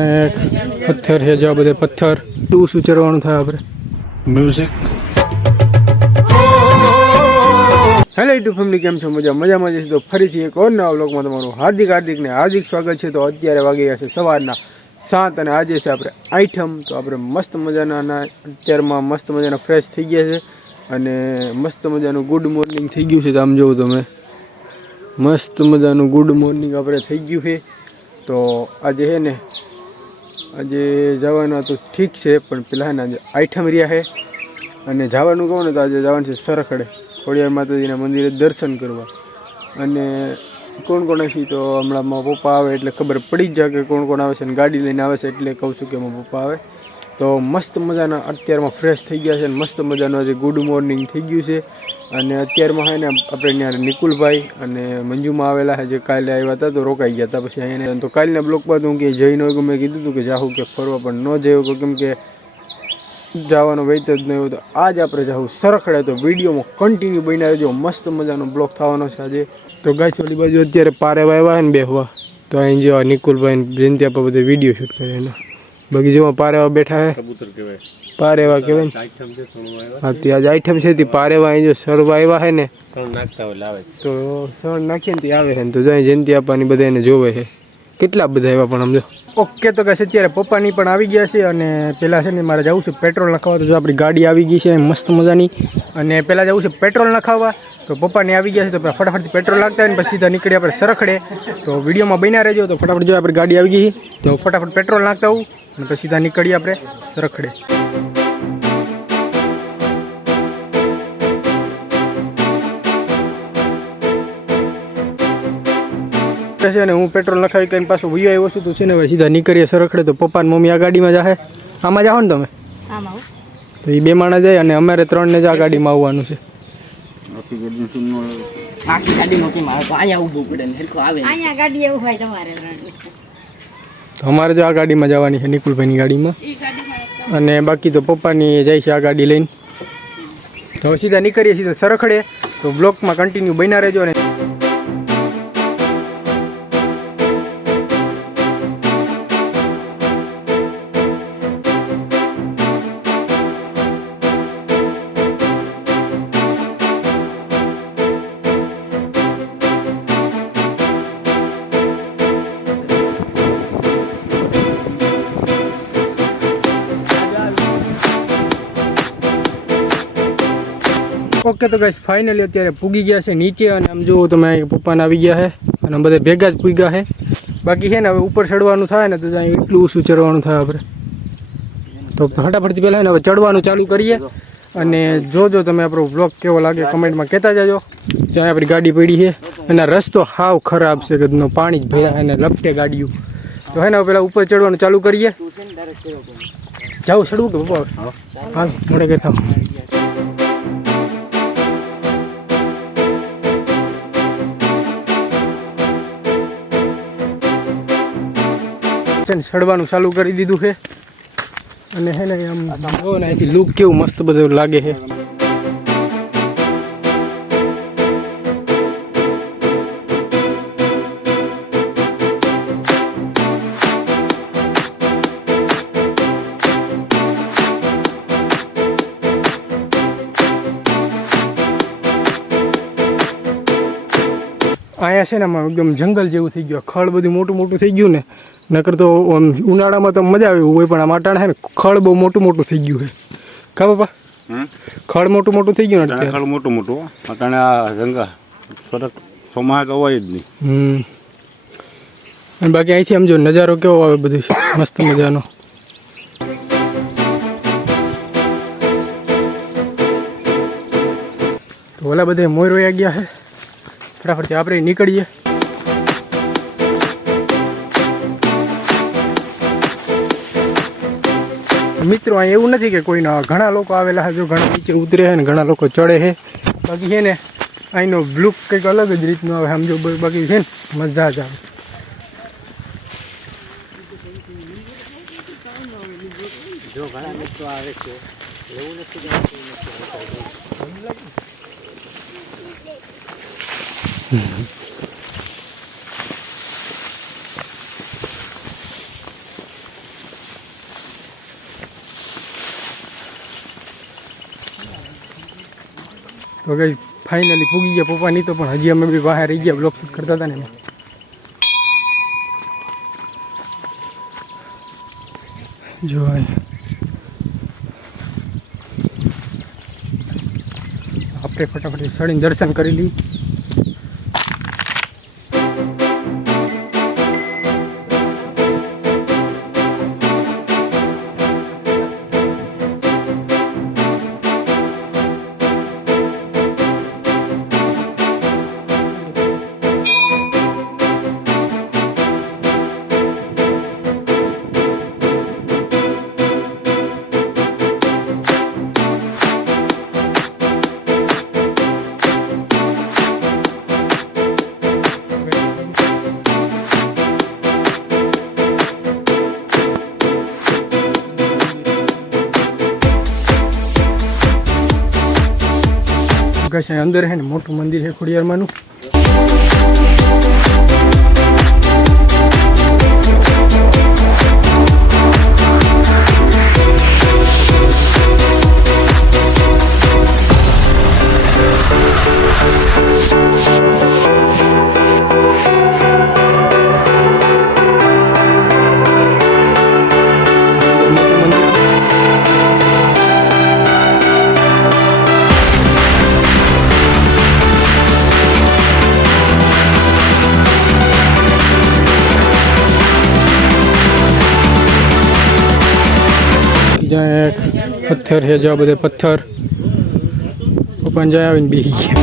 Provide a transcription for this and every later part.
पत्थर है जो बधे पत्थर तू शू चरवाणुं थाय आपणे म्यूजिक। हेलो यूट्यूब फैमिली केम छो मजामां छो। तो फरीथी एक और नवा व्लॉगमां तमारुं हार्दिक स्वागत है। तो अत्यारे वागी रह्या छे सवाરના 7 અને આજે છે આપણે આઈટમ। તો આપણે મસ્ત મજાના અત્યારમાં મસ્ત મજાના ફ્રેશ થઈ ગયા છે અને મસ્ત મજાનું ગુડ મોર્નિંગ થઈ ગયું છે। તો આમ જોવો તમે મસ્ત મજાનું ગુડ મોર્નિંગ આપણે થઈ ગયું છે। તો આજે છે ને આજે જવાનું તો ઠીક છે પણ પેલા હે ને આજે આઈટમ રહ્યા છે અને જવાનું કહું ને તો આજે જવાનું છે સરખડે ખોડિયાર માતાજીના મંદિરે દર્શન કરવા। અને કોણ કોણ હશે તો હમણાં મારા પપ્પા આવે એટલે ખબર પડી જ જાય કે કોણ કોણ આવે છે અને ગાડી લઈને આવે છે એટલે કહું છું કે મારા પપ્પા આવે। તો મસ્ત મજાના અત્યારમાં ફ્રેશ થઈ ગયા છે અને મસ્ત મજાનું આજે ગુડ મોર્નિંગ થઈ ગયું છે। અને અત્યારમાં છે ને આપણે ત્યાં નિકુલભાઈ અને મંજુમાં આવેલા છે જે કાલે આવ્યા હતા તો રોકાઈ ગયા હતા। પછી અહીંયા તો કાલના બ્લોકમાં તો હું કે જઈને હોય મેં કીધું હતું કે જાઉં કે ફરવા પણ ન જયો કેમ કે જવાનો વેત જ નહીં હોય। તો આજ આપણે જાઉં સરખડે તો વિડીયોમાં કન્ટિન્યુ બન્યા રહેજો, મસ્ત મજાનો બ્લોગ થવાનો છે આજે। તો ગાઈસ ઓલી બાજુ અત્યારે પારેવા આવ્યા ને બેહવા તો અહીં જેવા નિકુલભાઈ જયંતિ પર બધે વિડીયો શૂટ કરે એનો બાકી જેવા પારેવા બેઠા હે કબૂતર કહેવાય પારેવા કહેવાય હા તે આજે આઈટમ છે તે પારેવા અહીં જો સરવા આવ્યા હે ને સણ નાખતા હોય લાવે તો સણ નાખીએ ને તે આવે છે ને તો જાય જયંતિ આપવાની બધા એને જોવે છે કેટલા બધા આવ્યા પણ સમજો। ઓકે તો કહેશે અત્યારે પપ્પાની પણ આવી ગયા છે અને પહેલાં છે ને મારે જવું છે પેટ્રોલ નખાવવા। તો જો આપણી ગાડી આવી ગઈ છે મસ્ત મજાની અને પહેલાં જવું છે પેટ્રોલ નખાવવા। તો પપ્પાને આવી ગયા છે તો ફટાફટથી પેટ્રોલ નાખતા હોય ને પછી સીધા નીકળી આપણે સરખડે। તો વિડીયોમાં બન્યા રહેજો। તો ફટાફટ જો આપણી ગાડી આવી ગઈ તો ફટાફટ પેટ્રોલ નાખતા હોઉં અને પછી સીધા નીકળીએ આપણે સરખડે। છે ને હું પેટ્રોલ નખાવી કરીને પાછો વયો આવ્યો છું તો છે ને હવે સીધા નીકળીએ સરખડે। તો પપ્પા ને મમ્મી આ ગાડીમાં જાહે આમાં જાઓ ને તમે તો એ બે માણસ જાય અને અમારે 3 ને જ આ ગાડીમાં આવવાનું છે। અમારે જો આ ગાડીમાં જવાની છે નિકુલભાઈની ગાડીમાં અને બાકી તો પપ્પાની જાય છે આ ગાડી લઈને। તો સીધા નીકળીએ સીધા સરખડે। તો બ્લોકમાં કન્ટિન્યુ બન્યા રહેજો ને ઓકે તો ગાઈસ ફાઇનલી અત્યારે પૂગી ગયા છે નીચે અને આમ જુઓ તમે પપ્પાને આવી ગયા છે અને બધા ભેગા જ પૂગ્યા છે। બાકી છે ને હવે ઉપર ચડવાનું થાય ને તો અહીં એટલું ઓછું ચડવાનું થાય આપણે તો ફટાફટથી પહેલાં ને હવે ચડવાનું ચાલુ કરીએ અને જોજો તમે આપણો બ્લોગ કેવો લાગે કમેન્ટમાં કહેતા જાજો। ત્યાં આપણી ગાડી પડી છે અને રસ્તો હાવ ખરાબ છે કે પાણી જ ભર્યા છે અને લપટે ગાડીઓ તો હે ને પહેલાં ઉપર ચડવાનું ચાલુ કરીએ। જાઉં ચડવું કે પપ્પા હા મોડે કહેતા ચડવાનું ચાલુ કરી દીધું છે અને હે ને આમ જો ને અહીંથી લુક કેવું મસ્ત બધું લાગે છે। અહીંયા છે ને આમાં એકદમ જંગલ જેવું થઈ ગયું, ખળ બધું મોટું મોટું થઈ ગયું ને નકર તો ઉનાળામાં તો મજા આવે હોય પણ આ માટાણ છે ને ખળ બહુ મોટું મોટું થઈ ગયું છે કા બાપા ખળ મોટું મોટું થઈ ગયું ને ખળ મોટું મોટું અટાણે આ જંગલ સરસ સોમાં તો હોય જ નહીં। અને બાકી અહીંથી આમ જો નજારો કેવો આવે બધું મસ્ત મજાનો। તો ઓલા બધા મોર વયા ગયા છે ફટાફટથી આપણે નીકળીએ। મિત્રો અહીં એવું નથી કે કોઈના ઘણા લોકો આવેલા છે જો ઘણા નીચે ઉતરે છે ને ઘણા લોકો ચડે છે બાકી છે ને અહીંનો બ્લુક કંઈક અલગ જ રીતનો આવે સમજો બાકી છે ને મજા જ આવે। જો ઘણા મિત્રો આવે છે એવું નથી તો ગઈ ફાઇનલી પૂગી ગયા પપ્પાની તો, પણ હજી અમે બી બહાર રહી ગયા બ્લોગ શૂટ કરતા હતા ને એમાં. જો આપણે ફટાફટ ચડીને દર્શન કરી લઈએ. કશે અંદર હે ને મોટું મંદિર છે ખોડિયારમાંનું. જ્યાં એક પથ્થર છે, જ્યાં બધા પથ્થર પપ્પાને જ્યાં આવીને બેસી ગયા.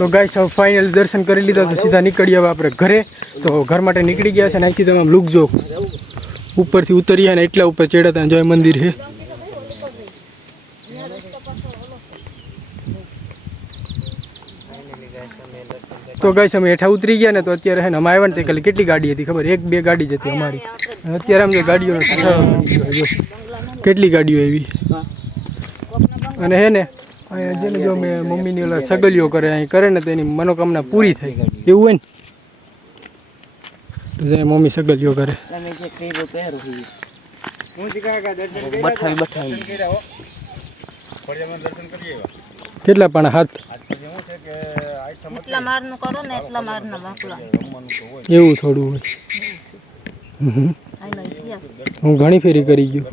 તો ગાઈસ હવે ફાઇનલ દર્શન કરી લીધા તો સીધા નીકળીએ હવે આપણે ઘરે. તો ઘર માટે નીકળી ગયા છે ને અહીંથી તમે આમ લુક જો ઉપરથી ઉતર્યા ને એટલા ઉપર ચડ્યા હતા. જય મંદિર છે. તો ગાઈસ અમે હેઠા ઉતરી ગયા ને તો અત્યારે હે ને અમે આવ્યા ને તે ખાલી કેટલી ગાડી હતી ખબર? 1-2 ગાડી જ હતી અમારી. અત્યારે આમ જો ગાડીઓનો જો કેટલી ગાડીઓ આવી. અને હે ને અહીંયા જેને જો મેં મમ્મીની ઓલા સગલીઓ કરે અહીં કરે ને તો એની મનોકામના પૂરી થાય એવું હોય ને તો જે મમ્મી સગલીઓ કરે. કેટલા પણ હાથ એવું થોડું હોય. હું ઘણી ફેરી કરી ગયો.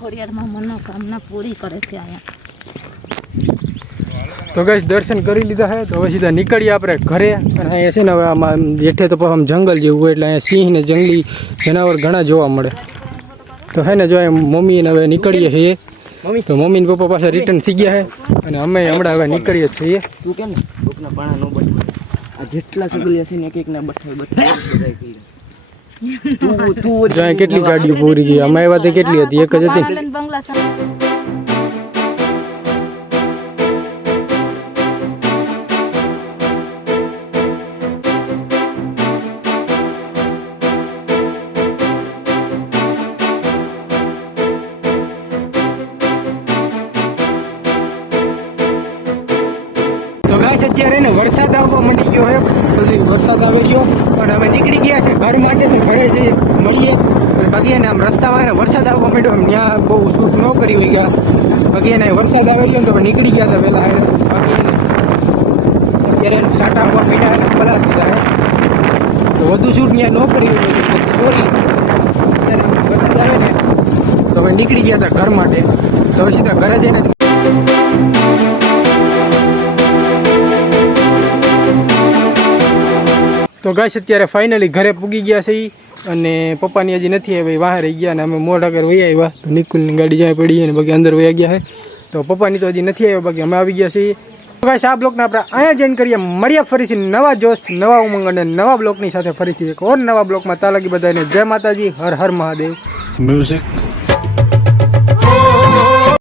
ખોડિયારમાં મનોકામના પૂરી કરે છે અહીંયા. તો ગાઈસ દર્શન કરી લીધા છે તો હવે સીધા નીકળીએ આપણે ઘરે. અને અહીંયા છે ને હવે આમાં હેઠે તો આમ જંગલ જેવું હોય એટલે અહીંયા સિંહ ને જંગલી જનાવર ઘણા જોવા મળે. તો હે ને જો મમ્મી ને હવે નીકળીએ છીએ. તો મમ્મી ને પપ્પા પાસે રિટર્ન થઈ ગયા છે અને અમે હમણાં હવે નીકળીએ છીએ. તું કેમ ને કોકના પાણા નો બટવા આ જેટલા સગલિયા છે ને એક એકના બઠાઈ જો કેટલી ગાડીઓ પૂરી ગઈ. અમે આવ્યા તો કેટલી હતી? એક જ હતી. અત્યારે ને વરસાદ આવવા માંડી ગયો છે. પછી વરસાદ આવી ગયો પણ અમે નીકળી ગયા છે ઘર માટે. તો ઘરે જઈએ મળીએ. બાકી એને આમ રસ્તામાં એને વરસાદ આવવા માંડ્યો એમ ત્યાં બહુ શૂટ ન કરી હોય ગયા. બાકી એને વરસાદ આવી ગયો તો નીકળી ગયા હતા પહેલાં. બાકી અત્યારે એનું સાટા આવવા માંડ્યા એને પલાસ દીધા તો વધુ શૂટ ત્યાં ન કરી હોય સોરી. અત્યારે વરસાદ આવે ને તો અમે નીકળી ગયા હતા ઘર માટે. તો હવે સીધા ઘરે જઈને તો ગાઈસ અત્યારે ફાઇનલી ઘરે પૂગી ગયા છે અને પપ્પાની હજી નથી આવી, બહાર રહી ગયા. અને અમે મોઢાગર વહી આવ્યા તો નિકુલની ગાડી જ્યાં પડી અને બાકી અંદર વહી ગયા છે. તો પપ્પાની તો હજી નથી આવ્યા, બાકી અમે આવી ગયા છીએ. તો ગાઈસ આ બ્લોગને આપણે અહીંયા જોઈન કરીએ. મળીએ ફરીથી નવા જોશ, નવા ઉમંગ અને નવા બ્લોગની સાથે ફરીથી એક ઓર નવા બ્લોગમાં. ત્યાં લગી બધાને જય માતાજી, હર હર મહાદેવ. Music